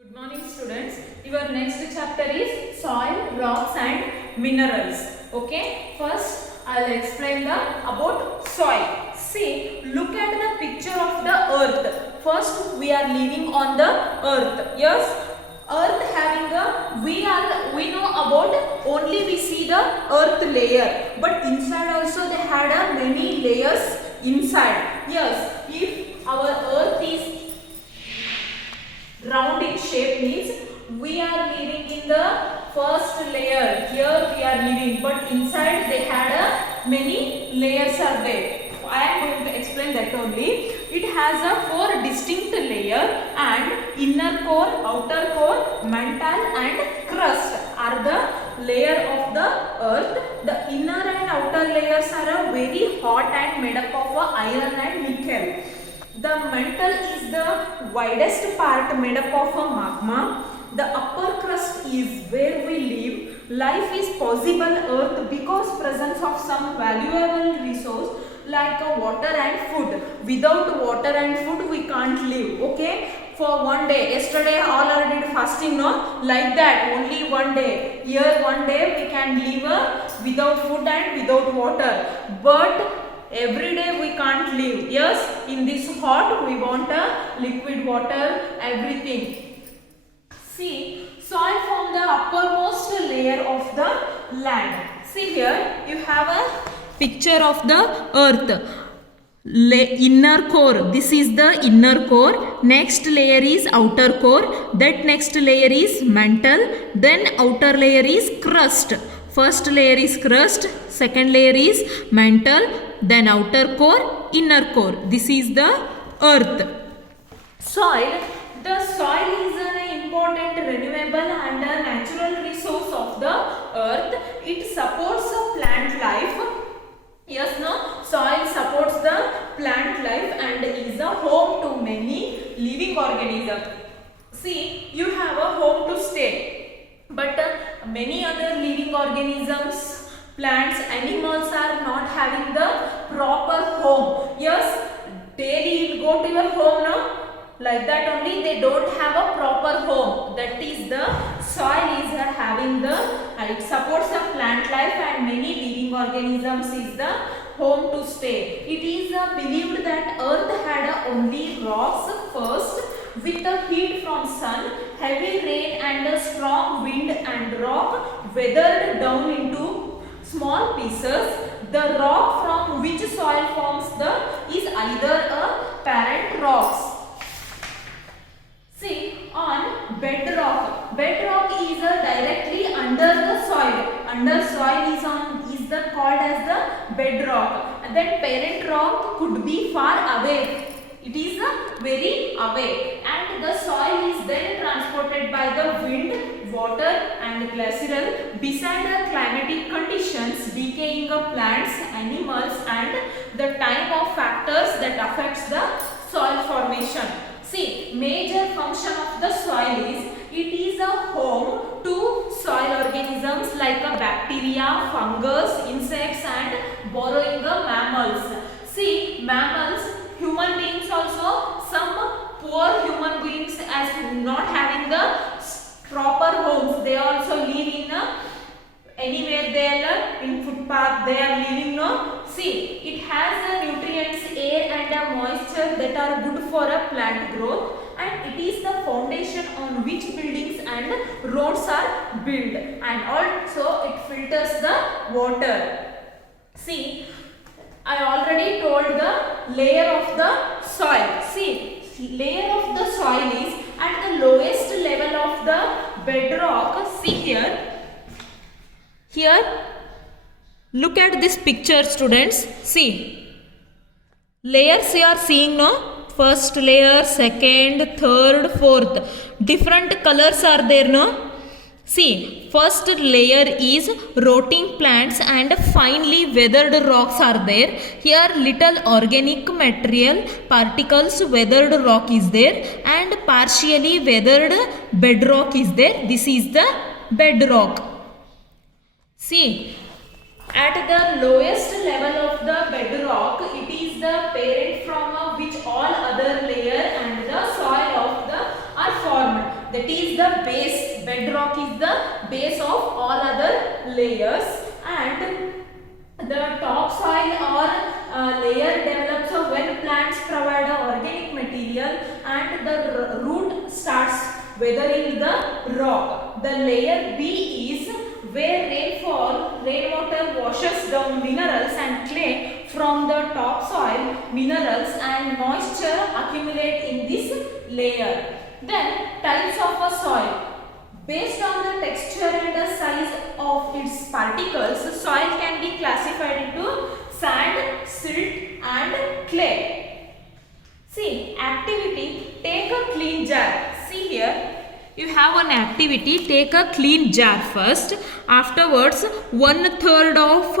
Good morning students. Your next chapter is soil, rocks and minerals. Okay. First I'll explain about soil. See, look at the picture of the earth. First we are living on the earth. Yes. Earth having a, we know about only we see the earth layer. But inside also they had a many layers inside. Yes. If our earth is round in shape means we are living in the first layer. Here we are living, but inside they had a many layers are there. I am going to explain that only. It has a 4 distinct layer and inner core, outer core, mantle and crust are the layer of the earth. The inner and outer layers are a very hot and made up of iron and nickel. The mantle is the widest part made up of a magma. The upper crust is where we live. Life is possible earth because presence of some valuable resource like water and food. Without water and food we can't live. Okay. For one day, yesterday all are did fasting, no? Like that, only one day. Here one day we can live without food and without water. But every day we can't live. Yes, in this hot we want a liquid water, everything. See, soil form the uppermost layer of the land. See here, you have a picture of the earth. Inner core, this is the inner core. Next layer is outer core. That next layer is mantle. Then outer layer is crust. First layer is crust, second layer is mantle, then outer core, inner core. This is the earth. Soil. The soil is an important renewable and a natural resource of the earth. It supports plant life. Yes, no? Soil supports the plant life and is a home to many living organisms. See, you have a home to stay. But many other living organisms, plants, animals are not having the proper home. Yes, daily you go to your home now. Like that only they don't have a proper home. That is the soil is having the, it supports the plant life and many living organisms is the home to stay. It is believed that earth had only rocks first. With the heat from sun, heavy rain and a strong wind and rock weathered down into small pieces. The rock from which soil forms is either a parent rocks. See, on bedrock. Bedrock is directly under the soil. Under soil is called as the bedrock. And then parent rock could be far away. It is very away, and the soil is then transported by the wind, water and glacial beside the climatic conditions, decaying of plants, animals and the time of factors that affects the soil formation. See, major function of the soil is it is a home to soil organisms like a bacteria, fungus, insects and burrowing mammals. See, mammals, human beings also, some poor human beings as not having the proper homes, they also live in anywhere they are in footpath, they are living no. See, it has nutrients, air and moisture that are good for a plant growth, and it is the foundation on which buildings and roads are built, and also it filters the water. See, I already told the layer of the soil. See, layer of the soil is at the lowest level of the bedrock. See here. Here, look at this picture, students. See, layers you are seeing, no? First layer, second, third, fourth. Different colors are there, no? See, first layer is rotting plants and finely weathered rocks are there. Here little organic material particles, weathered rock is there and partially weathered bedrock is there. This is the bedrock. See, at the lowest level of the bedrock, it is the parent from which all other layer and the soil of the are formed. that is the base. Bedrock is the base of all other layers, and the topsoil or layer develops when plants provide organic material and the root starts weathering the rock. The layer B is where rainwater washes down minerals and clay from the topsoil. Minerals and moisture accumulate in this layer. Then types of a soil. Based on the texture and the size of its particles, soil can be classified into sand, silt and clay. See, activity, take a clean jar. See here, you have an activity, take a clean jar first. Afterwards, one third of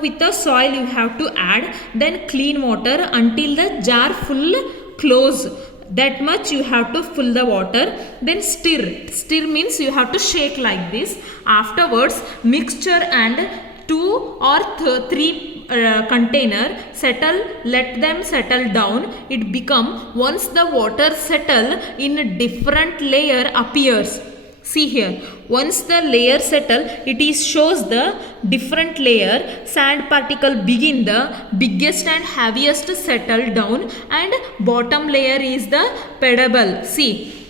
with the soil you have to add. Then clean water until the jar full close. That much you have to fill the water. Then stir means you have to shake like this. Afterwards, mixture and 2 or 3 container settle, let them settle down. It become, once the water settle in a different layer appears. See here, once the layer settle, it is shows the different layer. Sand particle begin the biggest and heaviest settle down, and bottom layer is the pebble. See,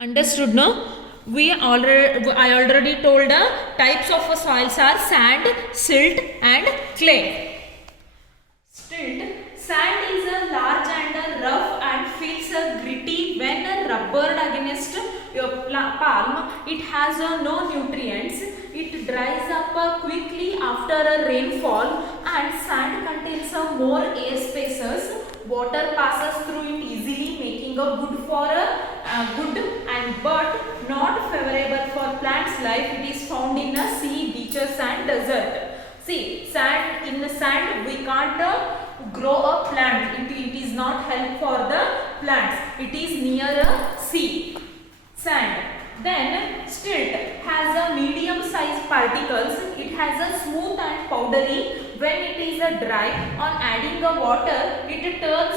understood no? I already told the types of soils are sand, silt and clay. Sand is a large and rough and feels gritty when rubbered against your palm. It has no nutrients. It dries up quickly after a rainfall, and sand contains more air spaces. Water passes through it easily, making a good for good and but not favorable for plants' life. It is found in sea, beaches and desert. See, in the sand we can't grow a plant. It is not help for the plants. It is near a sea. Sand. Then stilt has a medium sized particles. It has a smooth and powdery. When it is dry, on adding the water, it turns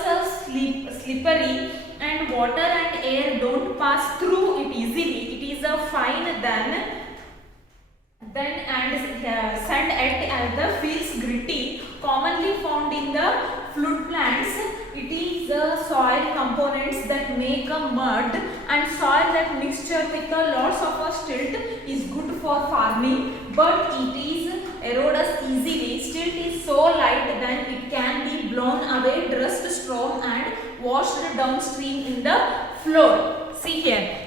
slippery, and water and air don't pass through it easily. It is a fine sand at the feels gritty, commonly found in the fruit plants. It is the soil components that make a mud, and soil that mixture with lots of stilt is good for farming, but it is erodes easily. Stilt is so light that it can be blown away, dressed storm and washed downstream in the floor. See here.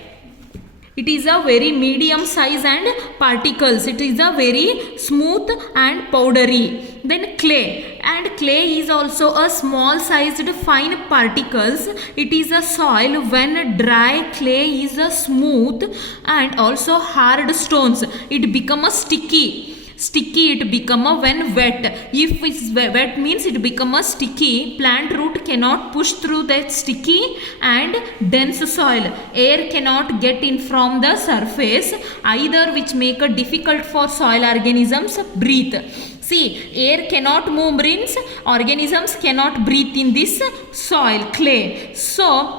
It is a very medium size and particles. It is a very smooth and powdery. Then clay, and clay is also a small sized fine particles. It is a soil. When dry, clay is a smooth and also hard stones. It become a sticky it become a when wet. If it's wet means it become a sticky. Plant root cannot push through that sticky and dense soil. Air cannot get in from the surface either, which make it difficult for soil organisms breathe. See, air cannot move, means organisms cannot breathe in this soil, clay. So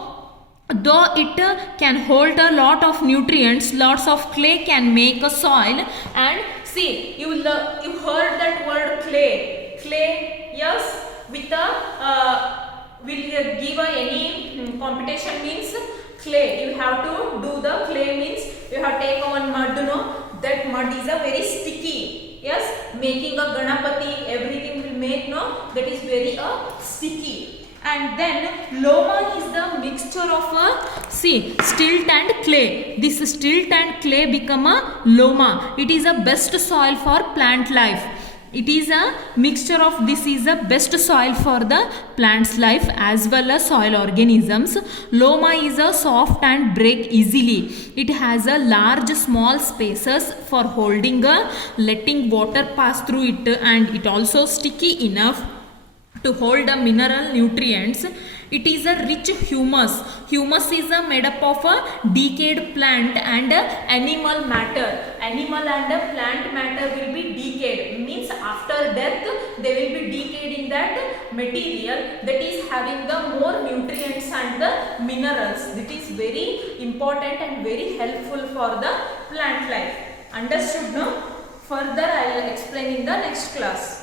though it can hold a lot of nutrients, lots of clay can make a soil. And see, you heard that word clay. Clay, yes, with will give any competition means clay. You have to do the clay means you have to take one mud. No, that mud is a very sticky. Yes, making a Ganapati, everything will make. No, that is very sticky. And then loma is the mixture of stilt and clay. This stilt and clay become a loma. It is a best soil for plant life. It is a mixture of this is the best soil for the plant's life as well as soil organisms. Loma is a soft and break easily. It has a large small spaces for holding letting water pass through it, and it also sticky enough to hold the mineral nutrients. It is a rich humus. Humus is made up of a decayed plant and animal matter. Animal and plant matter will be decayed, means after death they will be decaying that material that is having the more nutrients and the minerals. That is very important and very helpful for the plant life. Understood, no? Further I will explain in the next class.